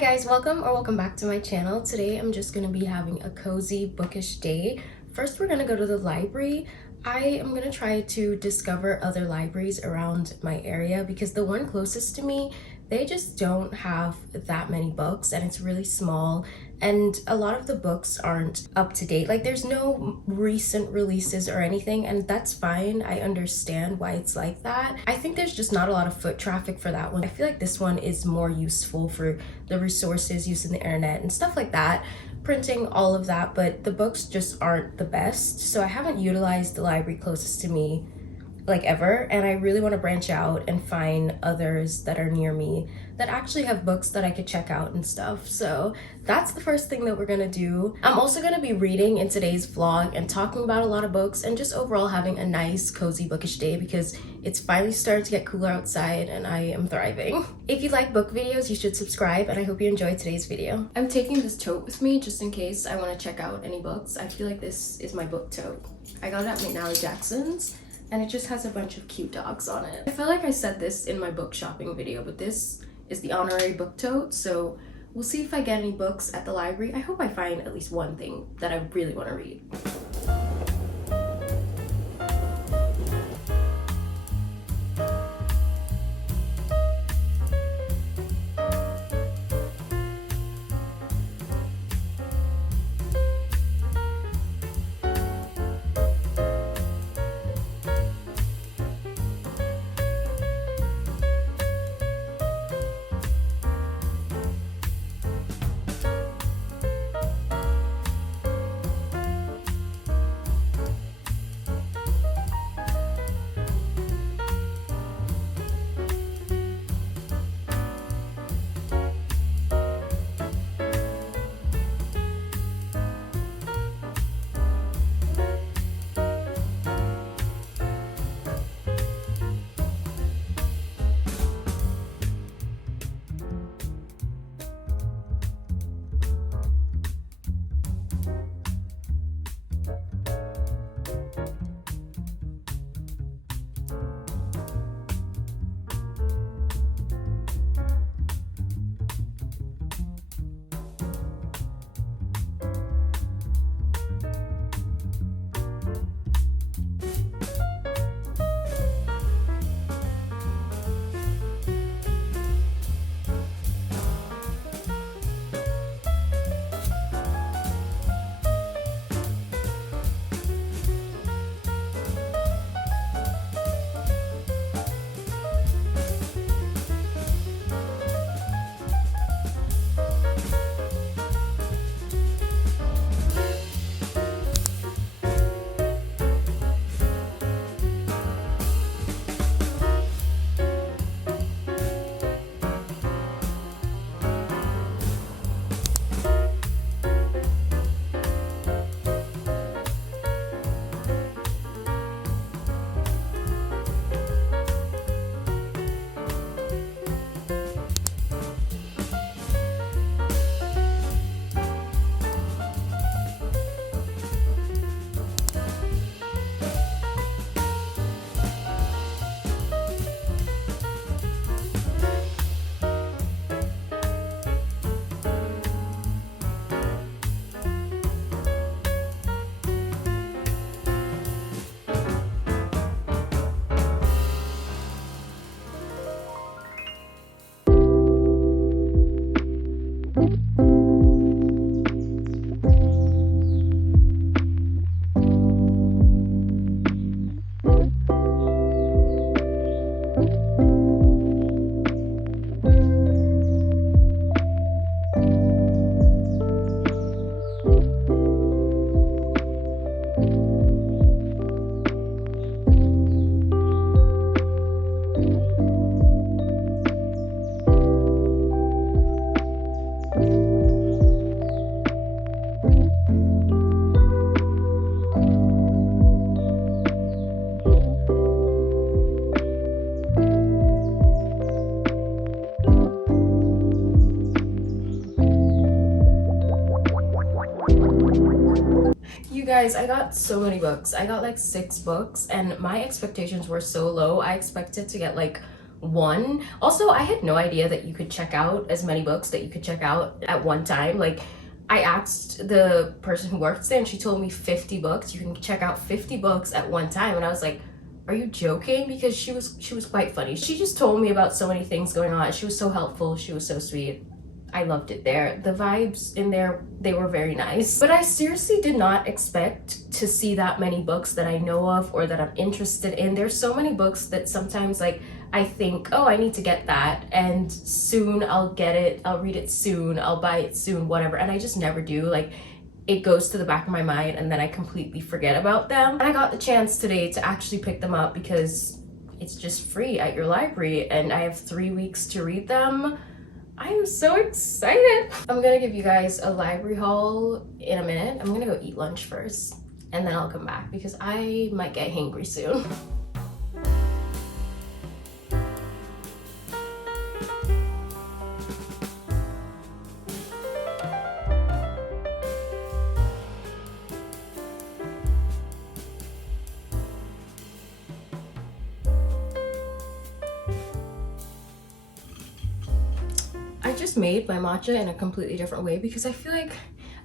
guys, welcome back to my channel. Today I'm just gonna be having a cozy bookish day. First we're gonna go to the library. I am gonna try to discover other libraries around my area because the one closest to me, they just don't have that many books and it's really small, and a lot of the books aren't up to date. Like there's no recent releases or anything, and that's fine. I understand why it's like that. I think there's just not a lot of foot traffic for that one. I feel like this one is more useful for the resources used in the internet and stuff like that, printing, all of that, but the books just aren't the best. So I haven't utilized the library closest to me like ever, and I really want to branch out and find others that are near me that actually have books that I could check out and stuff. So that's the first thing that we're gonna do. I'm also gonna be reading in today's vlog and talking about a lot of books and just overall having a nice cozy bookish day because it's finally starting to get cooler outside and I am thriving. If you like book videos, you should subscribe, and I hope you enjoyed today's video. I'm taking this tote with me just in case I want to check out any books. I feel like this is my book tote. I got it at McNally Jackson's, and it just has a bunch of cute dogs on it. I feel like I said this in my book shopping video, but this is the honorary book tote, so we'll see if I get any books at the library. I hope I find at least one thing that I really want to read. guys, I got so many books. I got like 6 books and my expectations were so low. I expected to get like one. Also, I had no idea that you could check out as many books that you could check out at one time. Like, I asked the person who works there and she told me 50 books. You can check out 50 books at one time. And I was like, are you joking? Because she was quite funny. She just told me about so many things going on. She was so helpful. She was so sweet. I loved it there. The vibes in there, they were very nice. But I seriously did not expect to see that many books that I know of or that I'm interested in. There's so many books that sometimes like I think, oh, I need to get that, and soon I'll get it, I'll read it soon, I'll buy it soon, whatever, and I just never do. Like, it goes to the back of my mind and then I completely forget about them. And I got the chance today to actually pick them up because it's just free at your library and I have 3 weeks to read them. I am so excited. I'm gonna give you guys a library haul in a minute. I'm gonna go eat lunch first and then I'll come back because I might get hangry soon. I just made my matcha in a completely different way because I feel like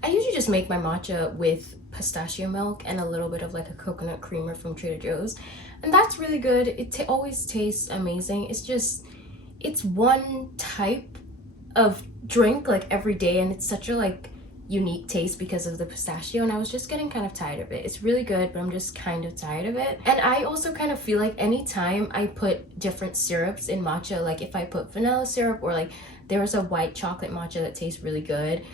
I usually just make my matcha with pistachio milk and a little bit of like a coconut creamer from Trader Joe's, and that's really good. It always tastes amazing. It's one type of drink like every day, and it's such a like unique taste because of the pistachio, and I was just getting kind of tired of it. It's really good, but I'm just kind of tired of it. And I also kind of feel like anytime I put different syrups in matcha, like if I put vanilla syrup or like there was a white chocolate matcha that tastes really good,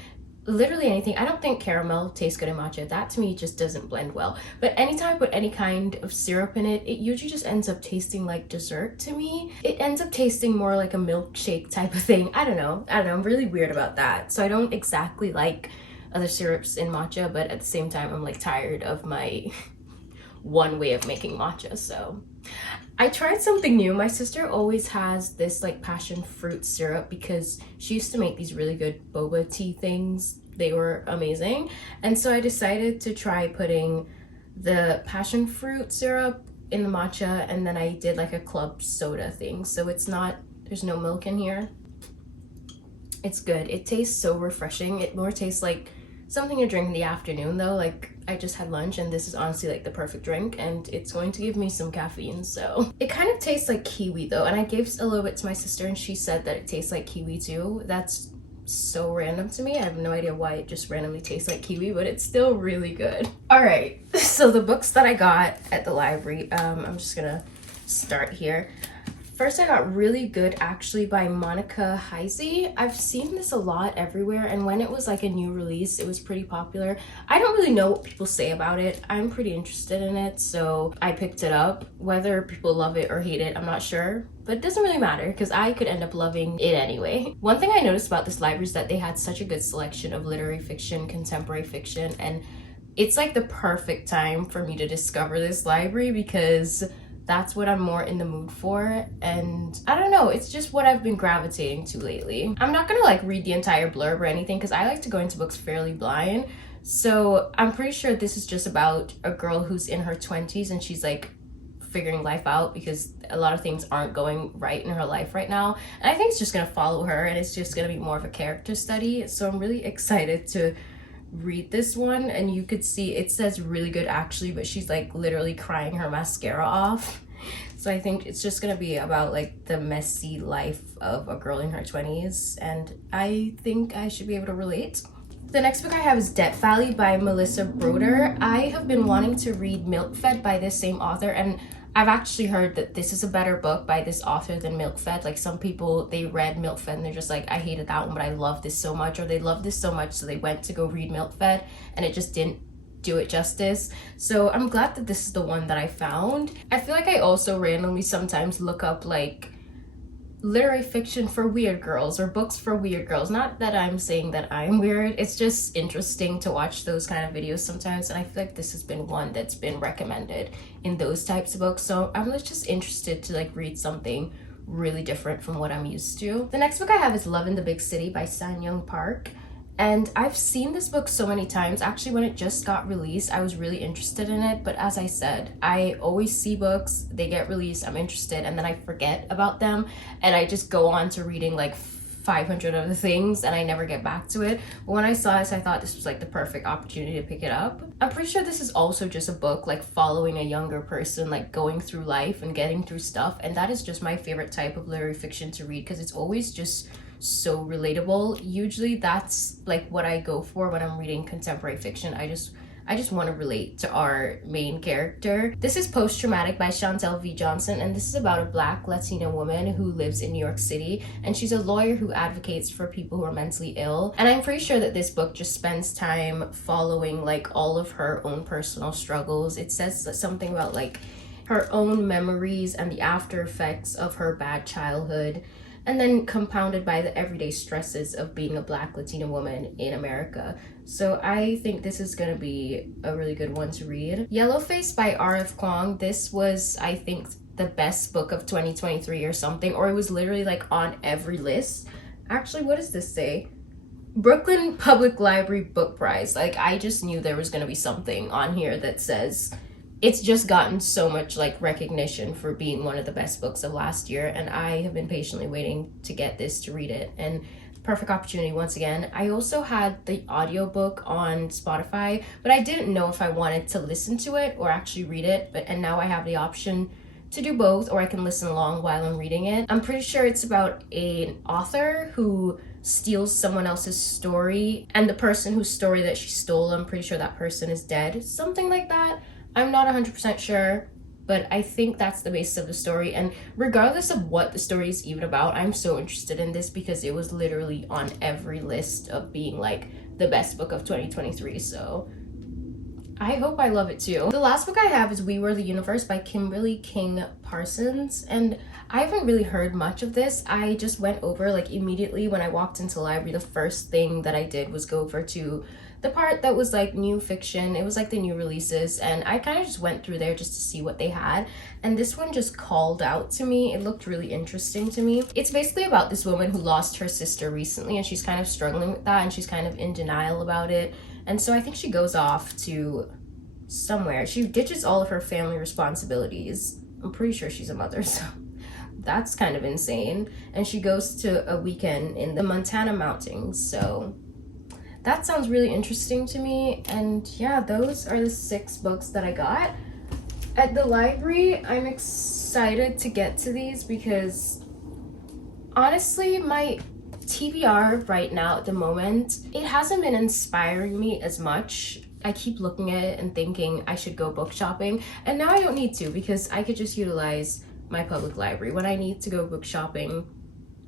literally anything. I don't think caramel tastes good in matcha. That to me just doesn't blend well. But anytime I put any kind of syrup in it, it usually just ends up tasting like dessert to me. It ends up tasting more like a milkshake type of thing. I don't know. I'm really weird about that. So I don't exactly like other syrups in matcha, but at the same time, I'm like tired of my one way of making matcha. So I tried something new. My sister always has this like passion fruit syrup because she used to make these really good boba tea things. They were amazing. And so I decided to try putting the passion fruit syrup in the matcha, and then I did like a club soda thing. So there's no milk in here. It's good. It tastes so refreshing. It more tastes like something you drink in the afternoon though. Like, I just had lunch and this is honestly like the perfect drink, and it's going to give me some caffeine. So it kind of tastes like kiwi though, and I gave a little bit to my sister and she said that it tastes like kiwi too. That's so random to me. I have no idea why it just randomly tastes like kiwi, but it's still really good. All right, so the books that I got at the library, I'm just gonna start here. First, I got Really Good Actually by Monica Heisey. I've seen this a lot everywhere, and when it was like a new release, it was pretty popular. I don't really know what people say about it. I'm pretty interested in it, so I picked it up. Whether people love it or hate it, I'm not sure, but it doesn't really matter because I could end up loving it anyway. One thing I noticed about this library is that they had such a good selection of literary fiction, contemporary fiction, and it's like the perfect time for me to discover this library because that's what I'm more in the mood for, and I don't know, it's just what I've been gravitating to lately. I'm not gonna like read the entire blurb or anything because I like to go into books fairly blind, so I'm pretty sure this is just about a girl who's in her 20s and she's like figuring life out because a lot of things aren't going right in her life right now, and I think it's just gonna follow her and it's just gonna be more of a character study. So I'm really excited to read this one, and you could see it says Really Good Actually, but she's like literally crying her mascara off. So I think it's just gonna be about like the messy life of a girl in her 20s, and I think I should be able to relate. The next book I have is Debt Valley by Melissa Broder. I have been wanting to read Milk Fed by this same author, and I've actually heard that this is a better book by this author than Milk Fed. Like, some people, they read Milk Fed and they're just like, I hated that one, but I love this so much, or they love this so much so they went to go read Milk Fed and it just didn't do it justice. So I'm glad that this is the one that I found. I feel like I also randomly sometimes look up like literary fiction for weird girls or books for weird girls. Not that I'm saying that I'm weird, it's just interesting to watch those kind of videos sometimes, and I feel like this has been one that's been recommended in those types of books, so I'm just interested to like read something really different from what I'm used to. The next book I have is Love in the Big City by San Young Park, And I've seen this book so many times. Actually, when it just got released, I was really interested in it. But as I said, I always see books, they get released, I'm interested, and then I forget about them. And I just go on to reading like 500 other things and I never get back to it. But when I saw this, I thought this was like the perfect opportunity to pick it up. I'm pretty sure this is also just a book like following a younger person, like going through life and getting through stuff. And that is just my favorite type of literary fiction to read because it's always just so relatable. Usually that's like what I go for when I'm reading contemporary fiction. I just want to relate to our main character. This is Post Traumatic by Chantel V. Johnson, and this is about a Black Latina woman who lives in New York City, and she's a lawyer who advocates for people who are mentally ill. And I'm pretty sure that this book just spends time following like all of her own personal struggles. It says something about like her own memories and the after effects of her bad childhood, and then compounded by the everyday stresses of being a Black Latina woman in America. So I think this is gonna be a really good one to read. Yellowface by R.F. Kuang. This was, I think, the best book of 2023 or something, or it was literally like on every list. Actually, what does this say? Brooklyn Public Library Book Prize. Like, I just knew there was gonna be something on here that says it's just gotten so much like recognition for being one of the best books of last year, and I have been patiently waiting to get this to read it. And perfect opportunity once again. I also had the audiobook on Spotify, but I didn't know if I wanted to listen to it or actually read it, and now I have the option to do both, or I can listen along while I'm reading it. I'm pretty sure it's about an author who steals someone else's story, and the person whose story that she stole, I'm pretty sure that person is dead, something like that. I'm not 100% sure, but I think that's the basis of the story. And regardless of what the story is even about, I'm so interested in this because it was literally on every list of being like the best book of 2023. So I hope I love it too. The last book I have is We Were the Universe by Kimberly King Parsons. And I haven't really heard much of this. I just went over like immediately when I walked into the library, the first thing that I did was go over to the part that was like new fiction. It was like the new releases, and I kind of just went through there just to see what they had, and this one just called out to me. It looked really interesting to me. It's basically about this woman who lost her sister recently, and she's kind of struggling with that, and she's kind of in denial about it. And so I think she goes off to somewhere. She ditches all of her family responsibilities. I'm pretty sure she's a mother, so that's kind of insane. And she goes to a weekend in the Montana mountains. So that sounds really interesting to me. And yeah, those are the 6 books that I got at the library. I'm excited to get to these because honestly, my TBR right now at the moment, it hasn't been inspiring me as much. I keep looking at it and thinking I should go book shopping, and now I don't need to because I could just utilize my public library. When I need to go book shopping,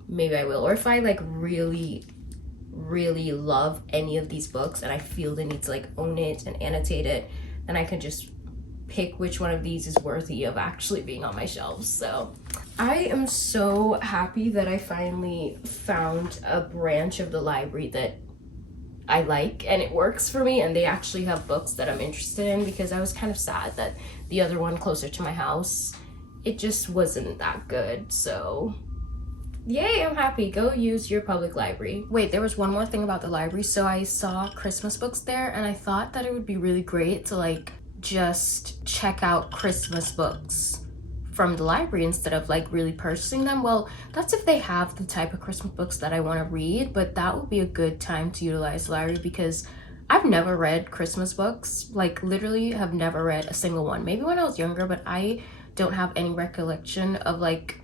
maybe I will. Or if I like really love any of these books and I feel the need to like own it and annotate it, then I can just pick which one of these is worthy of actually being on my shelves. So I am so happy that I finally found a branch of the library that I like and it works for me, and they actually have books that I'm interested in, because I was kind of sad that the other one closer to my house, it just wasn't that good. So yay, I'm happy. Go use your public library. Wait, there was one more thing about the library. So I saw Christmas books there, and I thought that it would be really great to like just check out Christmas books from the library instead of like really purchasing them. Well, that's if they have the type of Christmas books that I want to read, but that would be a good time to utilize the library because I've never read Christmas books, like literally have never read a single one. Maybe when I was younger, but I don't have any recollection of like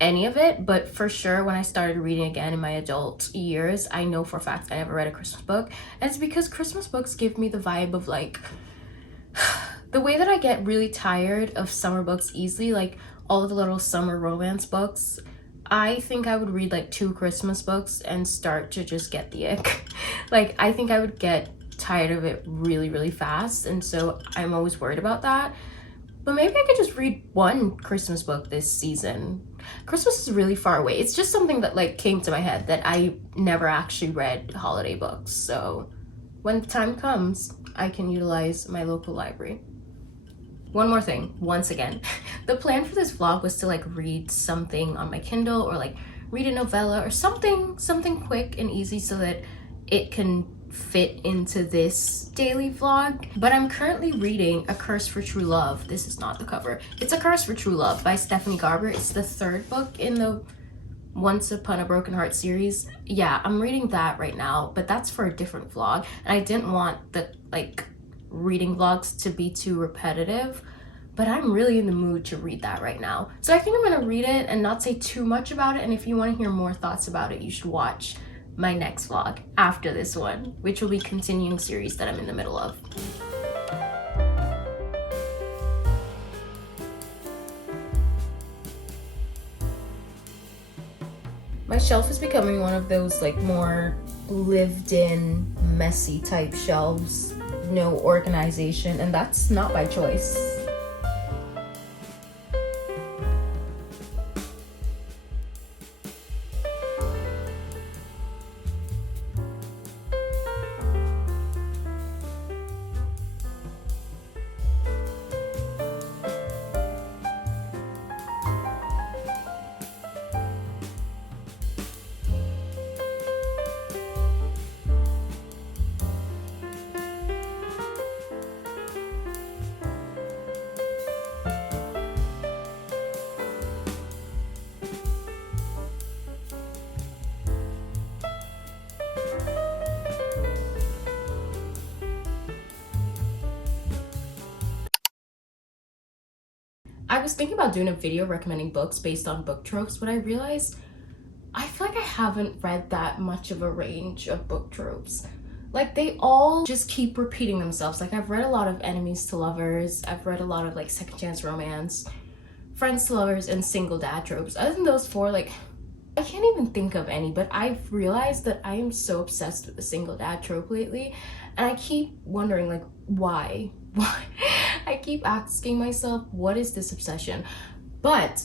any of it. But for sure when I started reading again in my adult years, I know for a fact I never read a Christmas book. And it's because Christmas books give me the vibe of like the way that I get really tired of summer books easily, like all of the little summer romance books. I think I would read like 2 Christmas books and start to just get the ick. Like I think I would get tired of it really fast, and so I'm always worried about that. But maybe I could just read 1 Christmas book this season. Christmas is really far away. It's just something that like came to my head that I never actually read holiday books. So when the time comes, I can utilize my local library. One more thing, once again, the plan for this vlog was to like read something on my Kindle or like read a novella or something quick and easy so that it can fit into this daily vlog. But I'm currently reading A Curse for True Love. This is not the cover. It's A Curse for True Love by Stephanie Garber. It's the third book in the Once Upon a Broken Heart series. Yeah, I'm reading that right now, but that's for a different vlog, and I didn't want the like reading vlogs to be too repetitive, but I'm really in the mood to read that right now. So I think I'm gonna read it and not say too much about it, and if you want to hear more thoughts about it, you should watch my next vlog after this one, which will be continuing series that I'm in the middle of. My shelf is becoming one of those like more lived in, messy type shelves, no organization, and that's not by choice. I was thinking about doing a video recommending books based on book tropes, but I realized I feel like I haven't read that much of a range of book tropes. Like, they all just keep repeating themselves. Like, I've read a lot of enemies to lovers, I've read a lot of like second chance romance, friends to lovers, and single dad tropes. Other than those four, like, I can't even think of any, but I've realized that I am so obsessed with the single dad trope lately, and I keep wondering, like, why? I keep asking myself, what is this obsession? But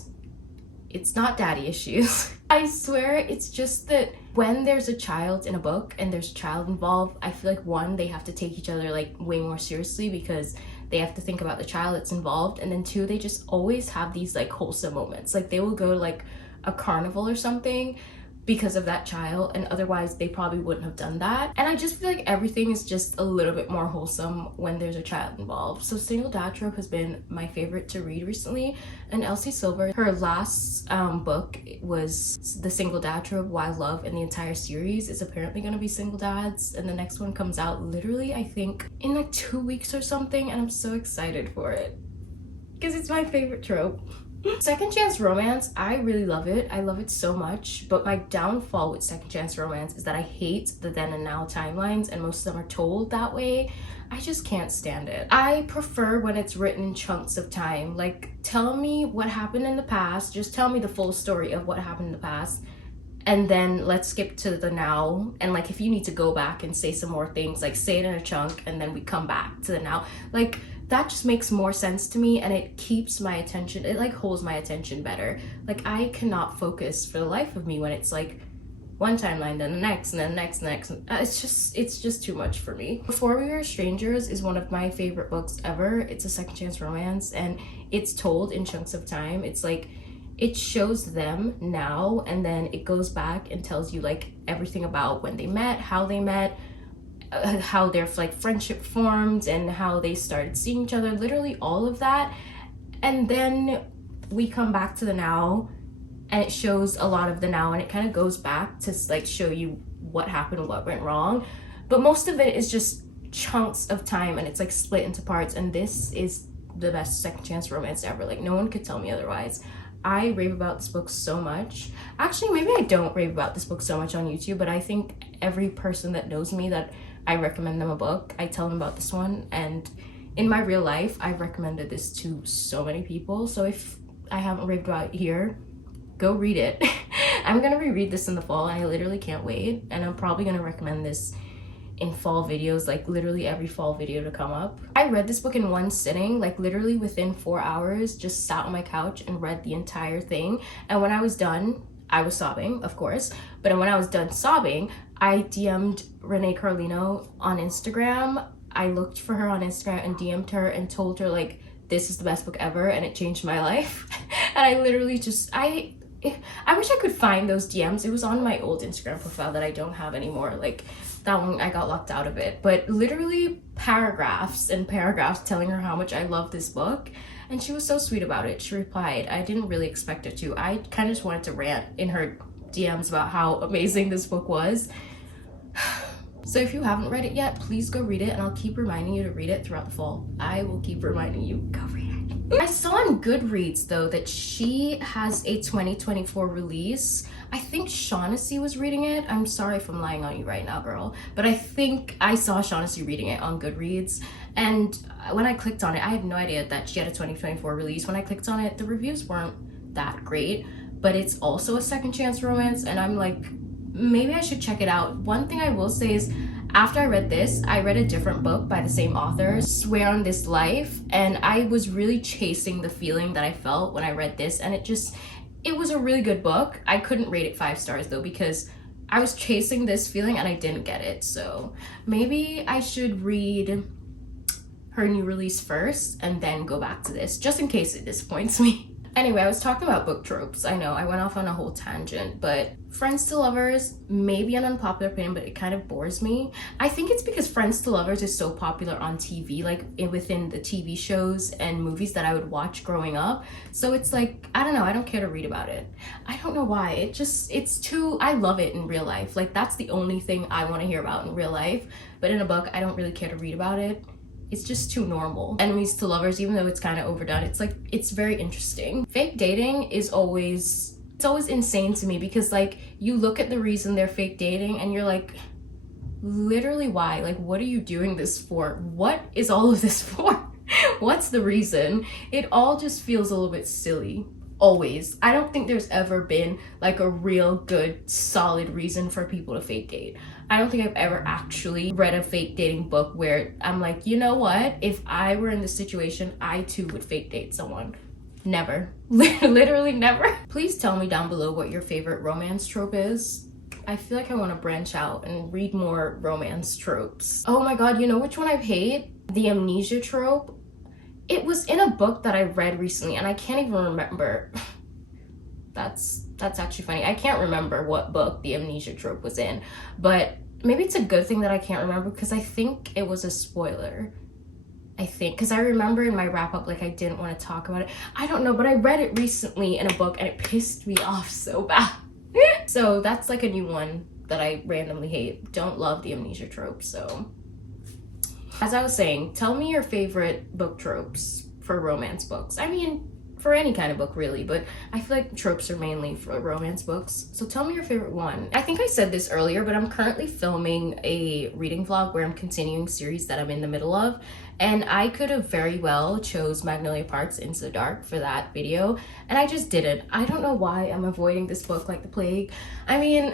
it's not daddy issues. I swear, it's just that when there's a child in a book and there's a child involved, I feel like one, they have to take each other like way more seriously because they have to think about the child that's involved, and then two, they just always have these like wholesome moments. Like, they will go to like a carnival or something because of that child, and otherwise they probably wouldn't have done that. And I just feel like everything is just a little bit more wholesome when there's a child involved. So single dad trope has been my favorite to read recently, and Elsie Silver, her last book was the single dad trope, Why Love, and the entire series is apparently going to be single dads, and the next one comes out literally I think in like 2 weeks or something, and I'm so excited for it because it's my favorite trope. Second chance romance, I really love it. I love it so much, but my downfall with second chance romance is that I hate the then and now timelines, and most of them are told that way. I just can't stand it. I prefer when it's written in chunks of time. Like, tell me what happened in the past, just tell me the full story of what happened in the past, and then let's skip to the now. And like, if you need to go back and say some more things, like say it in a chunk and then we come back to the now. Like, that just makes more sense to me, and it keeps my attention, it like holds my attention better. Like, I cannot focus for the life of me when it's like one timeline, then the next, and then the next, and the next. It's just too much for me. Before We Were Strangers is one of my favorite books ever. It's a second chance romance, and it's told in chunks of time. It's like, it shows them now, and then it goes back and tells you like everything about when they met, how they met, how their like friendship formed, and how they started seeing each other, literally all of that. And then we come back to the now, and it shows a lot of the now, and it kind of goes back to like show you what happened, what went wrong, but most of it is just chunks of time, and it's like split into parts. And this is the best second chance romance ever. Like, no one could tell me otherwise. I rave about this book so much. Actually, maybe I don't rave about this book so much on YouTube, but I think every person that knows me, that I recommend them a book, I tell them about this one. And in my real life, I've recommended this to so many people. So if I haven't raved about it here, go read it. I'm gonna reread this in the fall, and I literally can't wait. And I'm probably gonna recommend this in fall videos, like literally every fall video to come up. I read this book in one sitting, like literally within 4 hours, just sat on my couch and read the entire thing. And when I was done, I was sobbing, of course, but when I was done sobbing, I DM'd Renee Carlino on Instagram. I looked for her on Instagram and DM'd her and told her like, this is the best book ever, and it changed my life. And I literally just, it I wish I could find those DMs. It was on my old Instagram profile that I don't have anymore. Like that one, I got locked out of it. But literally paragraphs and paragraphs telling her how much I love this book. And she was so sweet about it. She replied. I didn't really expect her to. I kind of just wanted to rant in her DMs about how amazing this book was. So if you haven't read it yet, please go read it, and I'll keep reminding you to read it throughout the fall. I will keep reminding you, go read it. I saw on Goodreads though that she has a 2024 release. I think Shaughnessy was reading it. I'm sorry if I'm lying on you right now, girl, but I think I saw Shaughnessy reading it on Goodreads. And when I clicked on it, I had no idea that she had a 2024 release. When I clicked on it, the reviews weren't that great, but it's also a second chance romance, and I'm like, maybe I should check it out. One thing I will say is, after I read this, I read a different book by the same author, Swear on This Life, and I was really chasing the feeling that I felt when I read this, and it was a really good book. I couldn't rate it 5 stars though, because I was chasing this feeling and I didn't get it. So maybe I should read her new release first and then go back to this, just in case it disappoints me. Anyway, I was talking about book tropes. I know I went off on a whole tangent, but Friends to Lovers, maybe an unpopular opinion, but it kind of bores me. I think it's because Friends to Lovers is so popular on TV, like within the TV shows and movies that I would watch growing up. So it's like, I don't know, I don't care to read about it. I don't know why. It's too, I love it in real life. Like that's the only thing I want to hear about in real life. But in a book, I don't really care to read about it. It's just too normal. Enemies to lovers, even though it's kind of overdone, it's like, it's very interesting. Fake dating is always, it's always insane to me, because like you look at the reason they're fake dating and you're like, literally why? Like, what are you doing this for? What is all of this for? What's the reason? It all just feels a little bit silly. Always. I don't think there's ever been like a real good solid reason for people to fake date. I don't think I've ever actually read a fake dating book where I'm like, you know what, if I were in this situation, I too would fake date someone. Never. Literally never. Please tell me down below what your favorite romance trope is. I feel like I want to branch out and read more romance tropes. Oh my god, you know which one I hate? The amnesia trope. It was in a book that I read recently and I can't even remember. That's actually funny. I can't remember what book the amnesia trope was in, but maybe it's a good thing that I can't remember, because I think it was a spoiler. I think, because I remember in my wrap up, like I didn't want to talk about it. I don't know, but I read it recently in a book and it pissed me off so bad. So that's like a new one that I randomly hate. Don't love the amnesia trope. So as I was saying, tell me your favorite book tropes for romance books. I mean, for any kind of book really, but I feel like tropes are mainly for romance books. So tell me your favorite one. I think I said this earlier, but I'm currently filming a reading vlog where I'm continuing series that I'm in the middle of, and I could have very well chose Magnolia Parks Into the Dark for that video, and I just didn't. I don't know why I'm avoiding this book like the plague. I mean,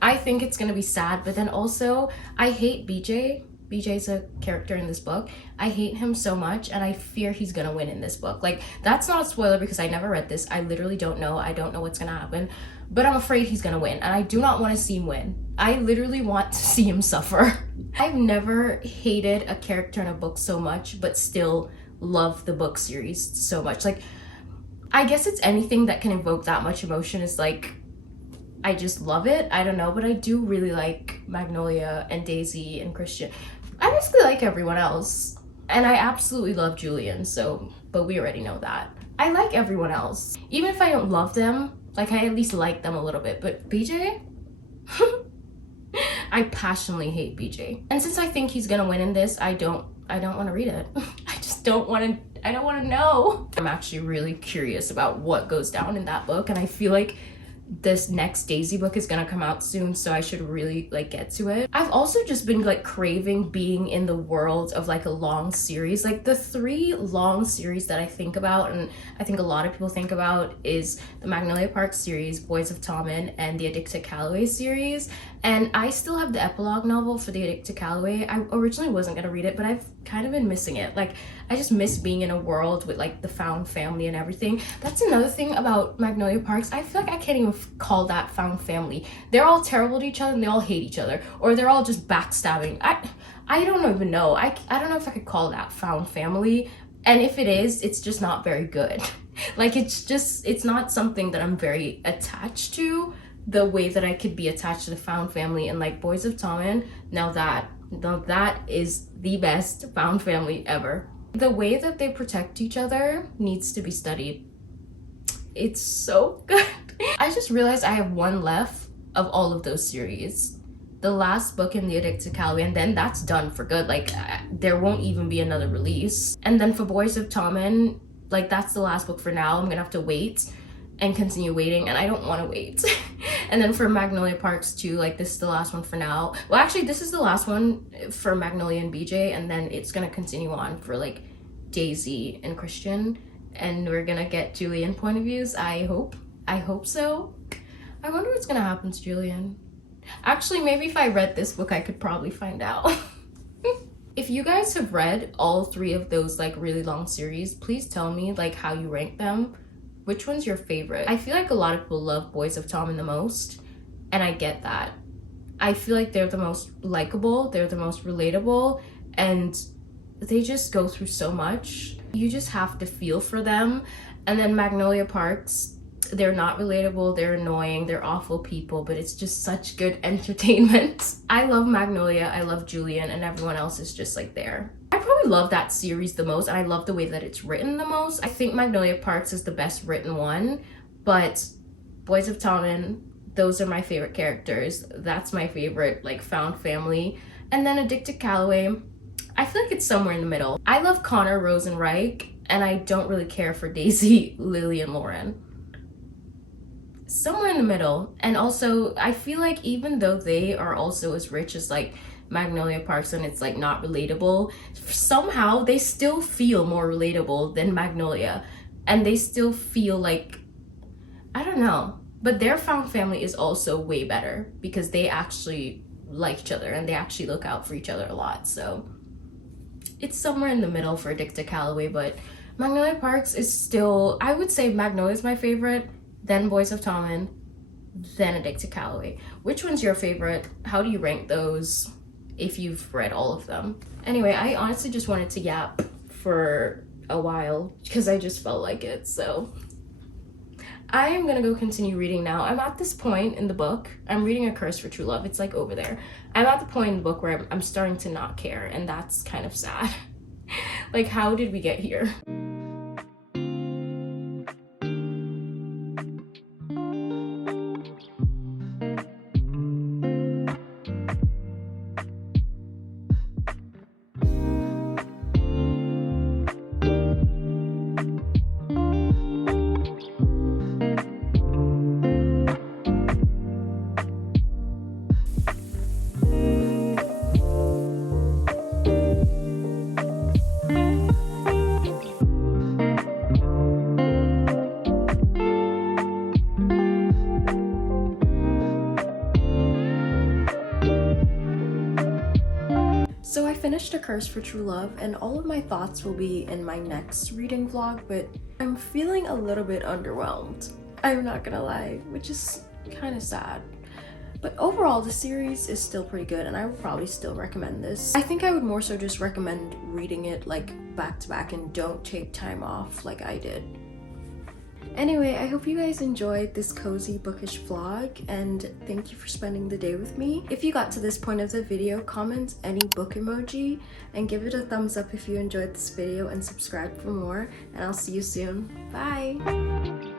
I think it's gonna be sad, but then also I hate BJ. BJ's a character in this book. I hate him so much, and I fear he's gonna win in this book. Like, that's not a spoiler because I never read this. I literally don't know. I don't know what's gonna happen, but I'm afraid he's gonna win, and I do not want to see him win. I literally want to see him suffer. I've never hated a character in a book so much, but still love the book series so much. Like, I guess it's anything that can evoke that much emotion is like, I just love it. I don't know, but I do really like Magnolia and Daisy and Christian. I basically like everyone else. And I absolutely love Julian, so, but we already know that. I like everyone else. Even if I don't love them, like I at least like them a little bit, but BJ? I passionately hate BJ. And since I think he's gonna win in this, I don't want to read it. I just don't want to, I don't want to know. I'm actually really curious about what goes down in that book, and I feel like this next Daisy book is gonna come out soon, so I should really like get to it. I've also just been like craving being in the world of like a long series. Like the 3 long series that I think about, and I think a lot of people think about, is the Magnolia Parks series, Boys of Tommen, and the Addicted Calloway series. And I still have the epilogue novel for the Addicted Calloway. I originally wasn't gonna read it, but I've kind of been missing it. Like, I just miss being in a world with like the found family and everything. That's another thing about Magnolia Parks. I feel like I can't even call that found family. They're all terrible to each other and they all hate each other, or they're all just backstabbing. I don't even know. I don't know if I could call that found family. And if it is, it's just not very good. Like, it's not something that I'm very attached to the way that I could be attached to the found family. And like Boys of Tommen, now that is the best found family ever. The way that they protect each other needs to be studied. It's so good. I just realized I have one left of all of those series. The last book in the Addicted Calloway, and then that's done for good. Like, there won't even be another release. And then for Boys of Tommen, like, that's the last book for now. I'm gonna have to wait and continue waiting, and I don't want to wait. And then for Magnolia Parks too, like, this is the last one for now. Well, actually, this is the last one for Magnolia and BJ, and then it's gonna continue on for like Daisy and Christian, and we're gonna get Julian point of views. I hope so. I wonder what's gonna happen to Julian. Actually, maybe if I read this book, I could probably find out. If you guys have read all three of those like really long series, please tell me like how you rank them. Which one's your favorite? I feel like a lot of people love Boys of Tommen the most, and I get that. I feel like they're the most likable, they're the most relatable, and they just go through so much. You just have to feel for them. And then Magnolia Parks, they're not relatable, they're annoying, they're awful people, but it's just such good entertainment. I love Magnolia, I love Julian, and everyone else is just like there. I probably love that series the most, and I love the way that it's written the most. I think Magnolia Parks is the best written one, but Boys of Tommen, those are my favorite characters. That's my favorite like found family. And then Addicted Calloway, I feel like it's somewhere in the middle. I love Connor, Rose, and Reich, and I don't really care for Daisy, Lily, and Lauren. Somewhere in the middle. And also, I feel like even though they are also as rich as like Magnolia Parks and it's like not relatable, somehow they still feel more relatable than Magnolia, and they still feel like, I don't know, but their found family is also way better because they actually like each other and they actually look out for each other a lot. So it's somewhere in the middle for Addicted Calloway, but Magnolia Parks is still, I would say Magnolia is my favorite, then Boys of Tommen, then Addicted Calloway. Which one's your favorite? How do you rank those if you've read all of them? Anyway, I honestly just wanted to yap for a while because I just felt like it. So I am gonna go continue reading now. I'm at this point in the book. I'm reading A Curse for True Love. It's like over there. I'm at the point in the book where I'm starting to not care, and that's kind of sad. Like, how did we get here? So I finished A Curse for True Love, and all of my thoughts will be in my next reading vlog, but I'm feeling a little bit underwhelmed. I'm not gonna lie, which is kind of sad. But overall, the series is still pretty good, and I would probably still recommend this. I think I would more so just recommend reading it like back to back and don't take time off like I did. Anyway, I hope you guys enjoyed this cozy bookish vlog, and thank you for spending the day with me. If you got to this point of the video, comment any book emoji and give it a thumbs up if you enjoyed this video, and subscribe for more, and I'll see you soon. Bye!